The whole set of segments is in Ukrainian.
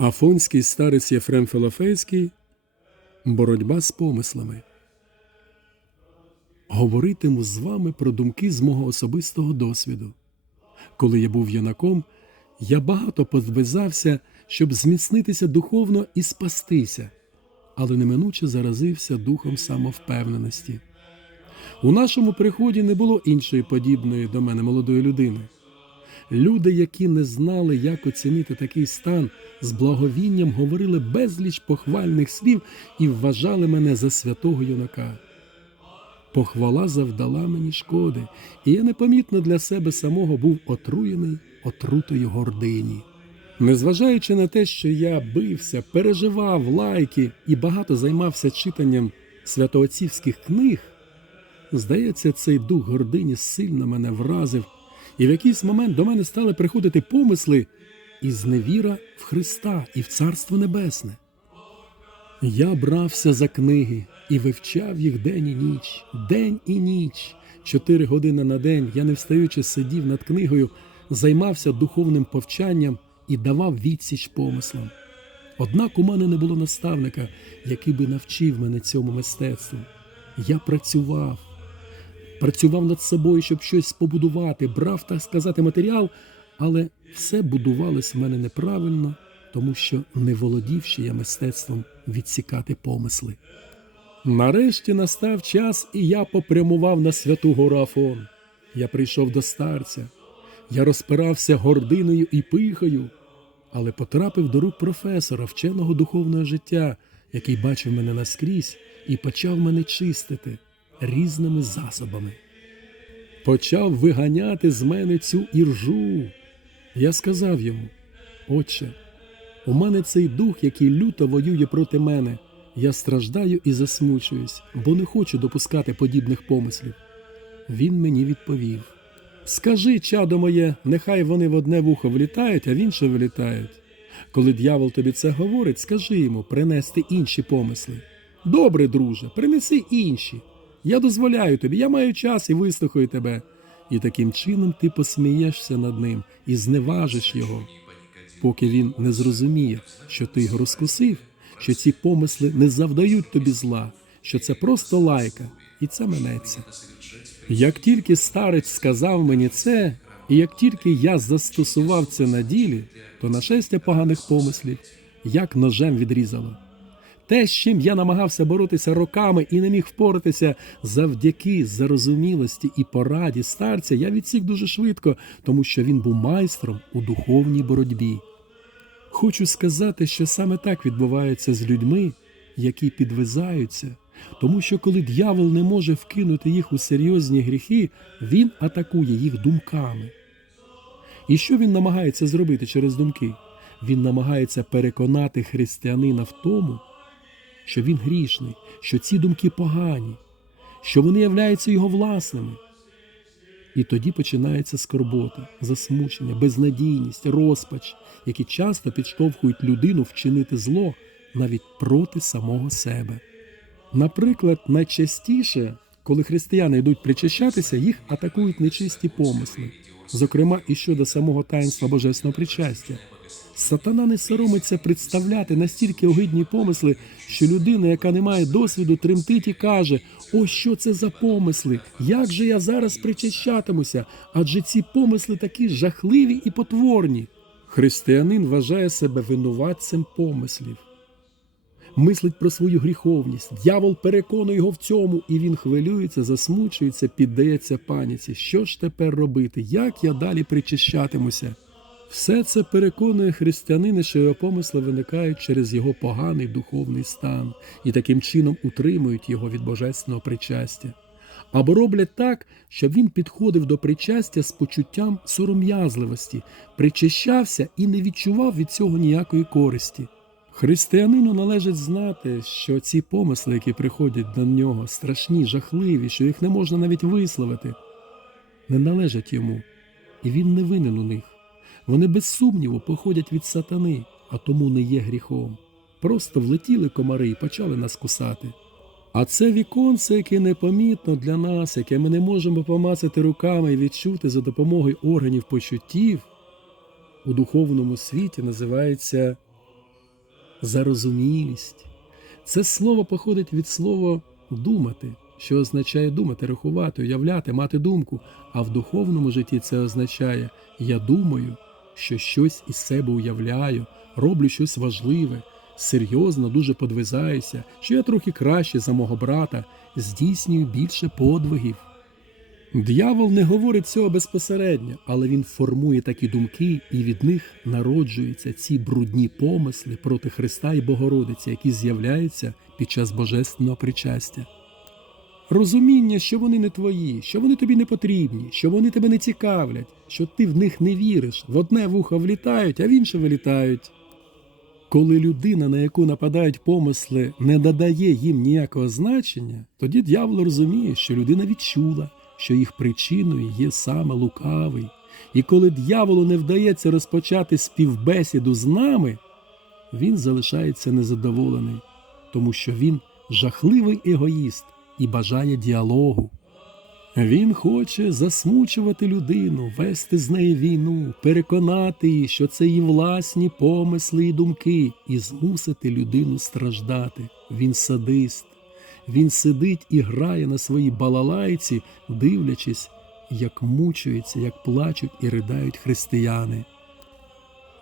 Афонський старець Єфрем Филофейський Боротьба з помислами. Говоритиму з вами про думки з мого особистого досвіду. Коли я був юнаком, я багато подвизався, щоб зміцнитися духовно і спастися, але неминуче заразився духом самовпевненості. У нашому приході не було іншої подібної до мене молодої людини. Люди, які не знали, як оцінити такий стан, з благовінням говорили безліч похвальних слів і вважали мене за святого юнака. Похвала завдала мені шкоди, і я непомітно для себе самого був отруєний отрутою гордині. Незважаючи на те, що я бився, переживав лайки і багато займався читанням святоотцівських книг, здається, цей дух гордині сильно мене вразив, і в якийсь момент до мене стали приходити помисли і зневіра в Христа і в Царство Небесне. Я брався за книги і вивчав їх день і ніч, день і ніч. Чотири години на день я не встаючи сидів над книгою, займався духовним повчанням і давав відсіч помислам. Однак у мене не було наставника, який би навчив мене цьому мистецтву. Я працював, працював над собою, щоб щось побудувати, брав, так сказати, матеріал, але все будувалось в мене неправильно, тому що не володів ще я мистецтвом відсікати помисли. Нарешті настав час, і я попрямував на святу гору Афон. Я прийшов до старця, я розпирався гординою і пихою, але потрапив до рук професора, вченого духовного життя, який бачив мене наскрізь і почав мене чистити різними засобами. Почав виганяти з мене цю іржу. Я сказав йому: Отче, у мене цей дух, який люто воює проти мене. Я страждаю і засмучуюсь, бо не хочу допускати подібних помислів. Він мені відповів: Скажи, чадо моє, нехай вони в одне вухо влітають, а в інше вилітають. Коли дьявол тобі це говорить, скажи йому принести інші помисли. Добре, друже, принеси інші. Я дозволяю тобі, я маю час і вислухаю тебе. І таким чином ти посмієшся над ним і зневажиш його, поки він не зрозуміє, що ти його розкусив, що ці помисли не завдають тобі зла, що це просто лайка, і це минеться. Як тільки старець сказав мені це, і як тільки я застосував це на ділі, то нашестя поганих помислів як ножем відрізало. Те, з чим я намагався боротися роками і не міг впоратися завдяки зарозумілості і пораді старця, я відсік дуже швидко, тому що він був майстром у духовній боротьбі. Хочу сказати, що саме так відбувається з людьми, які підвизаються, тому що коли дьявол не може вкинути їх у серйозні гріхи, він атакує їх думками. І що він намагається зробити через думки? Він намагається переконати християнина в тому, що він грішний, що ці думки погані, що вони являються його власними. І тоді починається скорбота, засмучення, безнадійність, розпач, які часто підштовхують людину вчинити зло навіть проти самого себе. Наприклад, найчастіше, коли християни йдуть причащатися, їх атакують нечисті помисли, зокрема і щодо самого таїнства божественного причастя. Сатана не соромиться представляти настільки огидні помисли, що людина, яка не має досвіду, тремтить і каже: О, що це за помисли? Як же я зараз причащатимуся? Адже ці помисли такі жахливі і потворні. Християнин вважає себе винуватцем помислів. Мислить про свою гріховність, дьявол переконує його в цьому, і він хвилюється, засмучується, піддається паніці. Що ж тепер робити? Як я далі причащатимуся? Все це переконує християнина, що його помисли виникають через його поганий духовний стан і таким чином утримують його від божественного причастя. Або роблять так, щоб він підходив до причастя з почуттям сором'язливості, причащався і не відчував від цього ніякої користі. Християнину належить знати, що ці помисли, які приходять до нього, страшні, жахливі, що їх не можна навіть висловити, не належать йому, і він не винен у них. Вони без сумніву походять від сатани, а тому не є гріхом. Просто влетіли комари і почали нас кусати. А це віконце, яке непомітно для нас, яке ми не можемо помацати руками і відчути за допомогою органів почуттів, у духовному світі називається зарозумілість. Це слово походить від слова думати, що означає думати, рахувати, уявляти, мати думку. А в духовному житті це означає я думаю, що щось із себе уявляю, роблю щось важливе, серйозно дуже подвизаюся, що я трохи краще за мого брата, здійснюю більше подвигів. Д'явол не говорить цього безпосередньо, але він формує такі думки, і від них народжуються ці брудні помисли проти Христа і Богородиці, які з'являються під час божественного причастя. Розуміння, що вони не твої, що вони тобі не потрібні, що вони тебе не цікавлять, що ти в них не віриш, в одне вухо влітають, а в інше вилітають. Коли людина, на яку нападають помисли, не додає їм ніякого значення, тоді дьявол розуміє, що людина відчула, що їх причиною є саме лукавий. І коли дьяволу не вдається розпочати співбесіду з нами, він залишається незадоволений, тому що він жахливий егоїст і бажає діалогу. Він хоче засмучувати людину, вести з нею війну, переконати її, що це її власні помисли і думки, і змусити людину страждати. Він садист. Він сидить і грає на своїй балалайці, дивлячись, як мучуються, як плачуть і придають християни.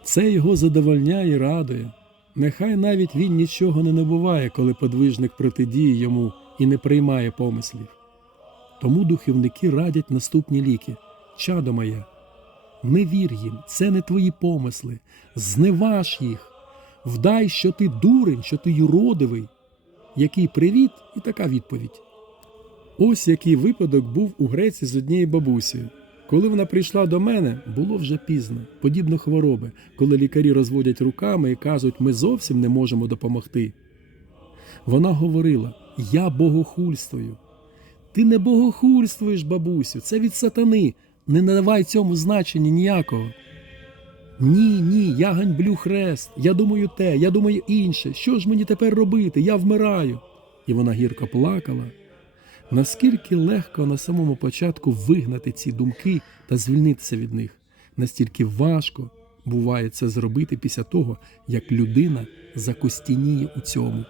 Це його задовольняє і радує. Нехай навіть він нічого не набуває, коли подвижник протидіє йому і не приймає помислів. Тому духовники радять наступні ліки. Чадо моє, не вір їм, це не твої помисли, зневаж їх, вдай, що ти дурень, що ти юродивий. Який привіт і така відповідь. Ось який випадок був у Греці з однією бабусею. Коли вона прийшла до мене, було вже пізно, подібно хвороби, коли лікарі розводять руками і кажуть, ми зовсім не можемо допомогти. Вона говорила: Я богохульствую. Ти не богохульствуєш, бабусю, це від сатани. Не надавай цьому значення ніякого. Ні, ні, я ганьблю хрест, я думаю те, я думаю інше. Що ж мені тепер робити? Я вмираю. І вона гірко плакала. Наскільки легко на самому початку вигнати ці думки та звільнитися від них, настільки важко буває це зробити після того, як людина закостяніє у цьому.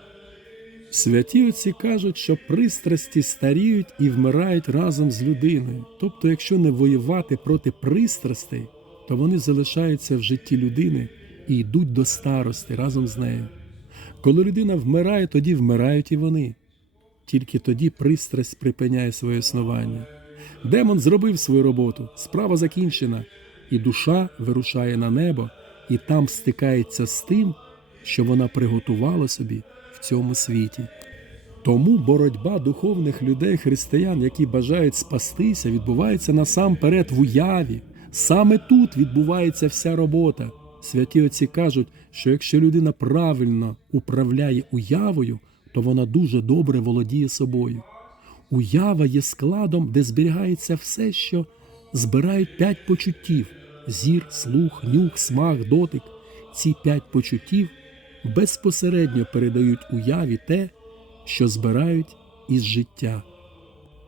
Святі отці кажуть, що пристрасті старіють і вмирають разом з людиною. Тобто, якщо не воювати проти пристрастей, то вони залишаються в житті людини і йдуть до старости разом з нею. Коли людина вмирає, тоді вмирають і вони. Тільки тоді пристрасть припиняє своє існування. Демон зробив свою роботу, справа закінчена, і душа вирушає на небо і там стикається з тим, що вона приготувала собі в цьому світі. Тому боротьба духовних людей, християн, які бажають спастися, відбувається насамперед в уяві. Саме тут відбувається вся робота. Святі отці кажуть, що якщо людина правильно управляє уявою, то вона дуже добре володіє собою. Уява є складом, де зберігається все, що збирають п'ять почуттів: зір, слух, нюх, смак, дотик. Ці п'ять почуттів безпосередньо передають уяві те, що збирають із життя.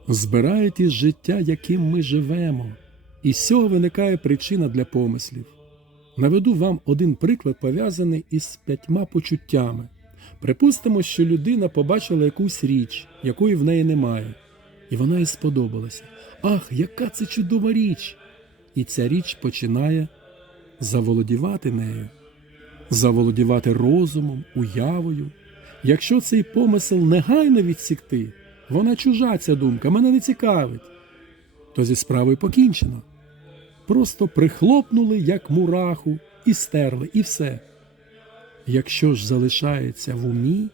Збирають із життя, яким ми живемо. І з цього виникає причина для помислів. Наведу вам один приклад, пов'язаний із п'ятьма почуттями. Припустимо, що людина побачила якусь річ, якої в неї немає, і вона їй сподобалася. Ах, яка це чудова річ! І ця річ починає заволодівати нею, заволодівати розумом, уявою. Якщо цей помисел негайно відсікти, вона чужа ця думка, мене не цікавить, то зі справою покінчено. Просто прихлопнули, як мураху, і стерли, і все. Якщо ж залишається в умі,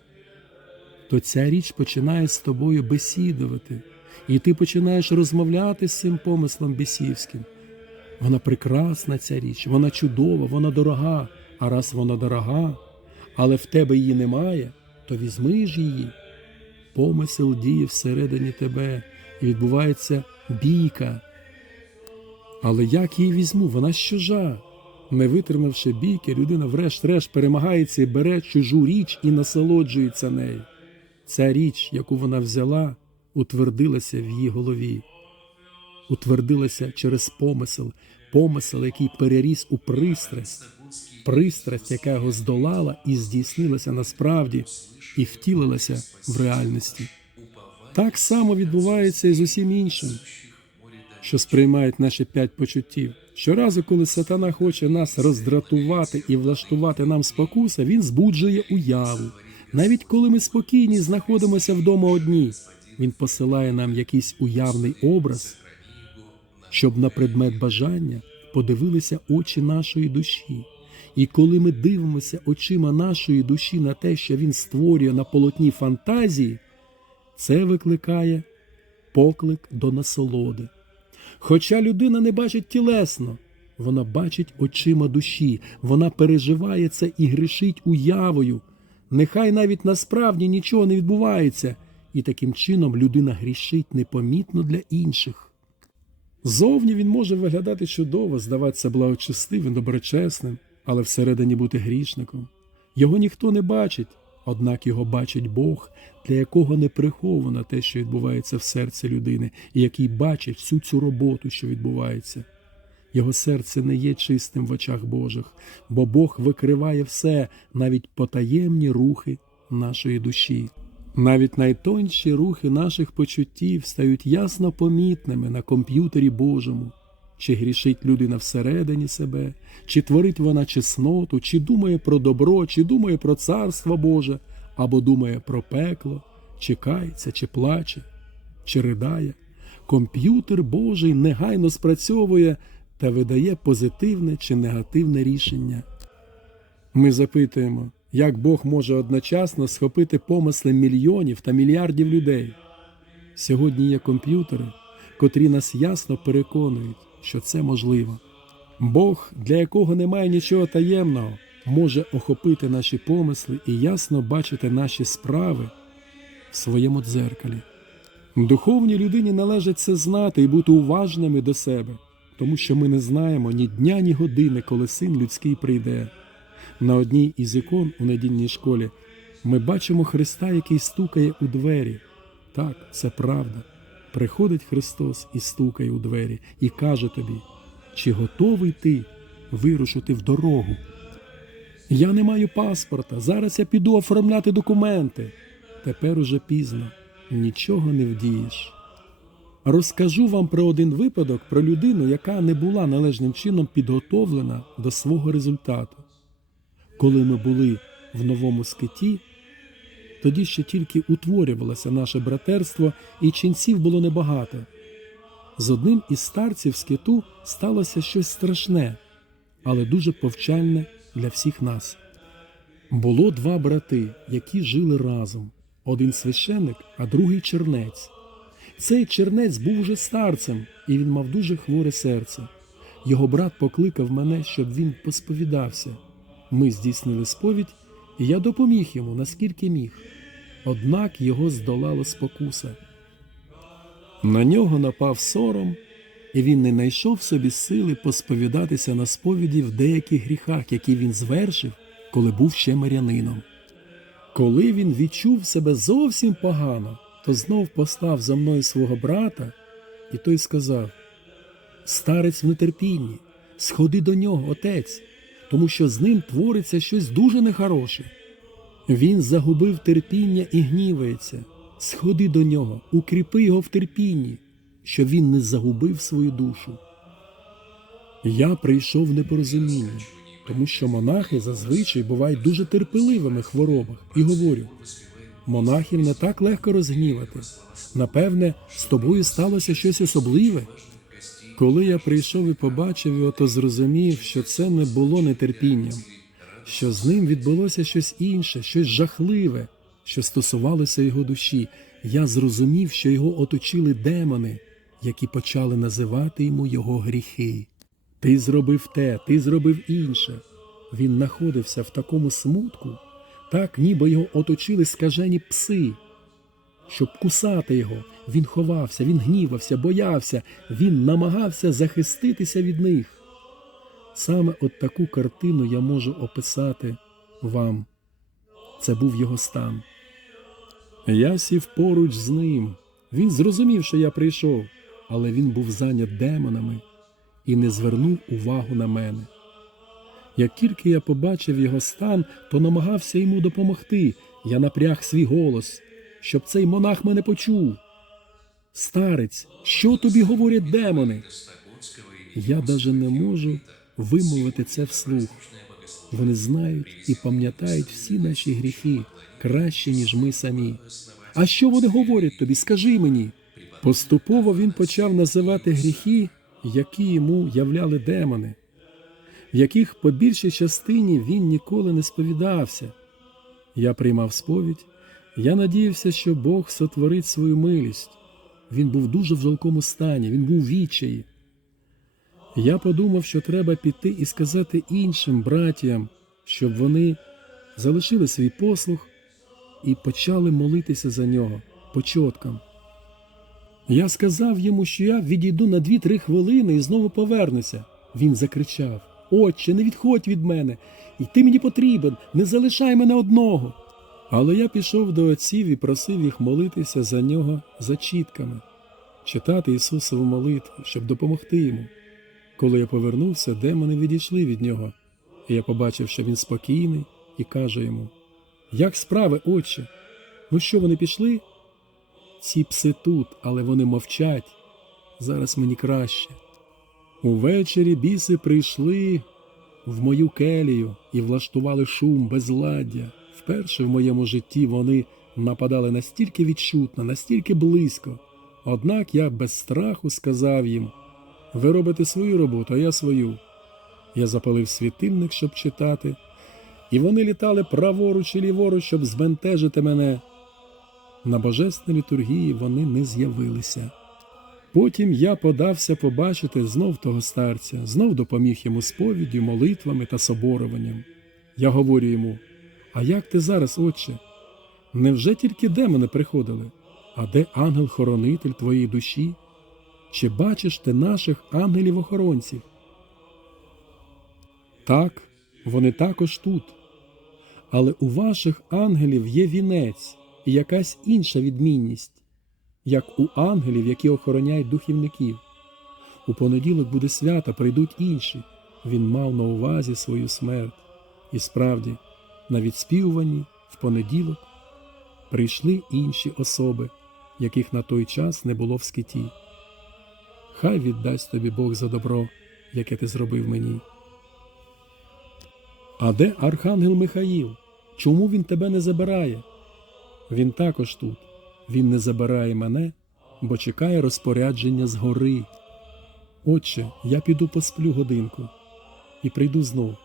то ця річ починає з тобою бесідувати, і ти починаєш розмовляти з цим помислом бісівським. Вона прекрасна ця річ, вона чудова, вона дорога, а раз вона дорога, але в тебе її немає, то візьми ж її. Помисел діє всередині тебе, і відбувається бійка. Але як її візьму? Вона чужа. Не витримавши бійки, людина врешт-решт перемагається і бере чужу річ і насолоджується нею. Ця річ, яку вона взяла, утвердилася в її голові, утвердилася через помисел, помисел, який переріс у пристрасть. Пристрасть, яка його здолала і здійснилася насправді, і втілилася в реальності. Так само відбувається і з усім іншим, що сприймають наші п'ять почуттів. Щоразу, коли сатана хоче нас роздратувати і влаштувати нам спокуса, він збуджує уяву. Навіть коли ми спокійні знаходимося вдома одні, він посилає нам якийсь уявний образ, щоб на предмет бажання подивилися очі нашої душі. І коли ми дивимося очима нашої душі на те, що він створює на полотні фантазії, це викликає поклик до насолоди. Хоча людина не бачить тілесно, вона бачить очима душі, вона переживає це і грішить уявою. Нехай навіть насправді нічого не відбувається, і таким чином людина грішить непомітно для інших. Зовні він може виглядати чудово, здаватися благочестивим, доброчесним, але всередині бути грішником. Його ніхто не бачить, однак його бачить Бог, для якого не приховано те, що відбувається в серці людини, і який бачить всю цю роботу, що відбувається. Його серце не є чистим в очах Божих, бо Бог викриває все, навіть потаємні рухи нашої душі. Навіть найтонші рухи наших почуттів стають ясно помітними на комп'ютері Божому. Чи грішить людина всередині себе, чи творить вона чесноту, чи думає про добро, чи думає про царство Боже, або думає про пекло, чи кається, чи плаче, чи ридає. Комп'ютер Божий негайно спрацьовує та видає позитивне чи негативне рішення. Ми запитуємо, як Бог може одночасно схопити помисли мільйонів та мільярдів людей. Сьогодні є комп'ютери, котрі нас ясно переконують, що це можливо. Бог, для якого немає нічого таємного, може охопити наші помисли і ясно бачити наші справи в своєму дзеркалі. Духовній людині належить це знати і бути уважними до себе, тому що ми не знаємо ні дня, ні години, коли син людський прийде. На одній із ікон у недільній школі ми бачимо Христа, який стукає у двері. Так, це правда. Приходить Христос і стукає у двері, і каже тобі, чи готовий ти вирушити в дорогу? Я не маю паспорта, зараз я піду оформляти документи. Тепер уже пізно, нічого не вдієш. Розкажу вам про один випадок про людину, яка не була належним чином підготовлена до свого результату. Коли ми були в новому скиті, тоді ще тільки утворювалося наше братерство, і ченців було небагато. З одним із старців скиту сталося щось страшне, але дуже повчальне для всіх нас. Було два брати, які жили разом: один священник, а другий чернець. Цей чернець був уже старцем, і він мав дуже хворе серце. Його брат покликав мене, щоб він посповідався. Ми здійснили сповідь, і я допоміг йому, наскільки міг. Однак його здолало спокуса. На нього напав сором, і він не знайшов собі сили посповідатися на сповіді в деяких гріхах, які він звершив, коли був ще мирянином. Коли він відчув себе зовсім погано, то знов послав за мною свого брата, і той сказав: Старець в нетерпінні, сходи до нього, отець, тому що з ним твориться щось дуже нехороше. Він загубив терпіння і гнівається. Сходи до нього, укріпи його в терпінні, щоб він не загубив свою душу. Я прийшов в непорозуміння, тому що монахи зазвичай бувають дуже терпеливими в хворобах, і говорю: монахів не так легко розгнівати. Напевне, з тобою сталося щось особливе. Коли я прийшов і побачив його, то зрозумів, що це не було нетерпінням, що з ним відбулося щось інше, щось жахливе, що стосувалося його душі. Я зрозумів, що його оточили демони, які почали називати йому його гріхи. Ти зробив те, ти зробив інше. Він знаходився в такому смутку, так ніби його оточили скажені пси. Щоб кусати його, він ховався, він гнівався, боявся, він намагався захиститися від них. Саме от таку картину я можу описати вам. Це був його стан. Я сів поруч з ним. Він зрозумів, що я прийшов, але він був зайнят демонами і не звернув увагу на мене. Як тільки я побачив його стан, то намагався йому допомогти. Я напряг свій голос, щоб цей монах мене почув. Старець, що тобі говорять демони? Я даже не можу вимовити це вслух. Вони знають і пам'ятають всі наші гріхи краще, ніж ми самі. А що вони говорять тобі? Скажи мені. Поступово він почав називати гріхи, які йому являли демони, в яких по більшій частині він ніколи не сповідався. Я приймав сповідь, я надіявся, що Бог сотворить свою милість. Він був дуже в жалкому стані, він був в відчаї. Я подумав, що треба піти і сказати іншим братіям, щоб вони залишили свій послух і почали молитися за нього по чоткам. Я сказав йому, що я відійду на дві-три хвилини і знову повернуся. Він закричав: Отче, не відходь від мене, і ти мені потрібен, не залишай мене одного. Але я пішов до отців і просив їх молитися за нього за чітками, читати Ісусову молитву, щоб допомогти йому. Коли я повернувся, демони відійшли від нього, і я побачив, що він спокійний, і каже йому: Як справи, отче? Ну що вони пішли? Ці пси тут, але вони мовчать. Зараз мені краще. Увечері біси прийшли в мою келію і влаштували шум безладдя. Вперше в моєму житті вони нападали настільки відчутно, настільки близько. Однак я без страху сказав їм: ви робите свою роботу, а я свою. Я запалив світильник, щоб читати, і вони літали праворуч і ліворуч, щоб збентежити мене. На божественній літургії вони не з'явилися. Потім я подався побачити знов того старця, знов допоміг йому сповіддю, молитвами та соборуванням. Я говорю йому: А як ти зараз, отче? Невже тільки демони приходили? А де ангел-хоронитель твоєї душі? Чи бачиш ти наших ангелів-охоронців? Так, вони також тут. Але у ваших ангелів є вінець і якась інша відмінність, як у ангелів, які охороняють духівників. У понеділок буде свято, прийдуть інші. Він мав на увазі свою смерть. І справді, на відспівуванні в понеділок прийшли інші особи, яких на той час не було в скиті. Хай віддасть тобі Бог за добро, яке ти зробив мені. А де Архангел Михаїл? Чому він тебе не забирає? Він також тут. Він не забирає мене, бо чекає розпорядження згори. Отче, я піду посплю годинку і прийду знов.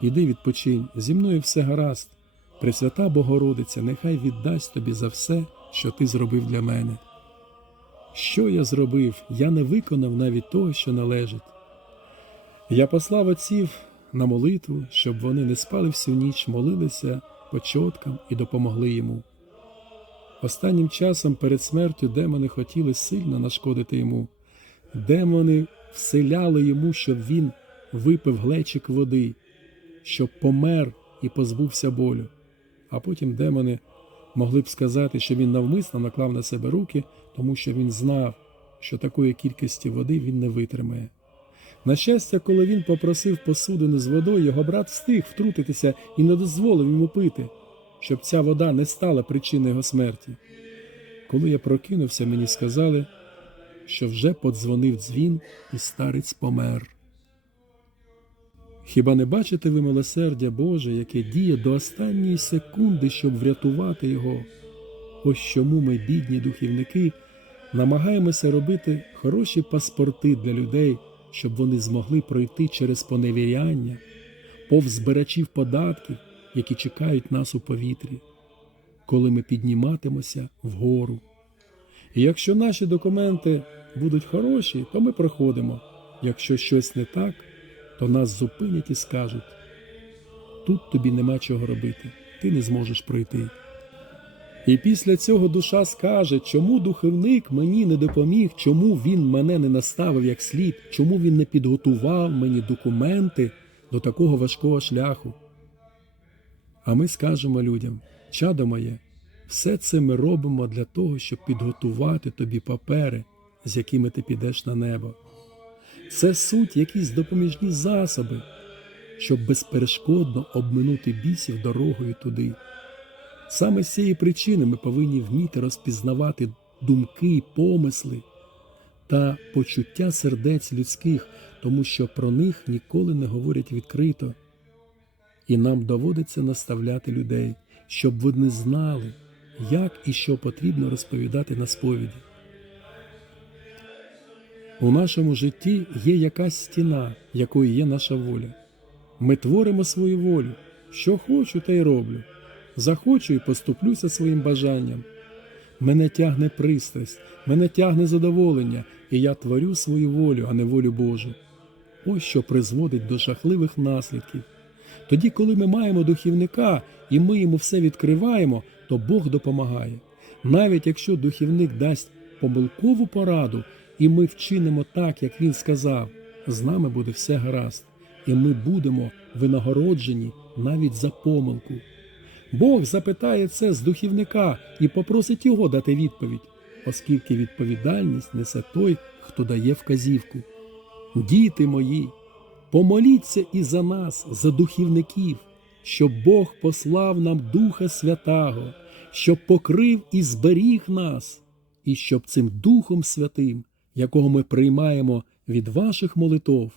Іди відпочинь, зі мною все гаразд. Пресвята Богородиця, нехай віддасть тобі за все, що ти зробив для мене. Що я зробив? Я не виконав навіть того, що належить. Я послав отців на молитву, щоб вони не спали всю ніч, молилися по чоткам і допомогли йому. Останнім часом перед смертю демони хотіли сильно нашкодити йому. Демони вселяли йому, щоб він випив глечик води, щоб помер і позбувся болю. А потім демони могли б сказати, що він навмисно наклав на себе руки, тому що він знав, що такої кількості води він не витримає. На щастя, коли він попросив посудину з водою, його брат встиг втрутитися і не дозволив йому пити, щоб ця вода не стала причиною його смерті. Коли я прокинувся, мені сказали, що вже подзвонив дзвін, і старець помер. Хіба не бачите ви милосердя Боже, яке діє до останньої секунди, щоб врятувати його? Ось чому ми, бідні духівники, намагаємося робити хороші паспорти для людей, щоб вони змогли пройти через поневіряння, повз збирачів податків, які чекають нас у повітрі, коли ми підніматимося вгору. І якщо наші документи будуть хороші, то ми проходимо. Якщо щось не так, то нас зупинять і скажуть: тут тобі нема чого робити, ти не зможеш пройти. І після цього душа скаже, чому духовник мені не допоміг, чому він мене не наставив як слід, чому він не підготував мені документи до такого важкого шляху. А ми скажемо людям, чадо моє, все це ми робимо для того, щоб підготувати тобі папери, з якими ти підеш на небо. Це суть якісь допоміжні засоби, щоб безперешкодно обминути бісів дорогою туди. Саме з цієї причини ми повинні вміти розпізнавати думки, помисли та почуття сердець людських, тому що про них ніколи не говорять відкрито. І нам доводиться наставляти людей, щоб вони знали, як і що потрібно розповідати на сповіді. У нашому житті є якась стіна, якою є наша воля. Ми творимо свою волю, що хочу, те й роблю. Захочу і поступлюся своїм бажанням. Мене тягне пристрасть, мене тягне задоволення, і я творю свою волю, а не волю Божу. Ось що призводить до жахливих наслідків. Тоді, коли ми маємо духівника і ми йому все відкриваємо, то Бог допомагає. Навіть якщо духівник дасть помилкову пораду, і ми вчинимо так, як він сказав, з нами буде все гаразд, і ми будемо винагороджені навіть за помилку. Бог запитає це з духівника і попросить його дати відповідь, оскільки відповідальність несе той, хто дає вказівку. Діти мої, помоліться і за нас, за духівників, щоб Бог послав нам Духа Святого, щоб покрив і зберіг нас, і щоб цим Духом Святим, якого ми приймаємо від ваших молитов,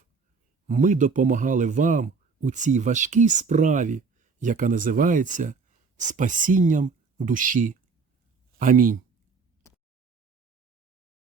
ми допомагали вам у цій важкій справі, яка називається спасінням душі. Амінь.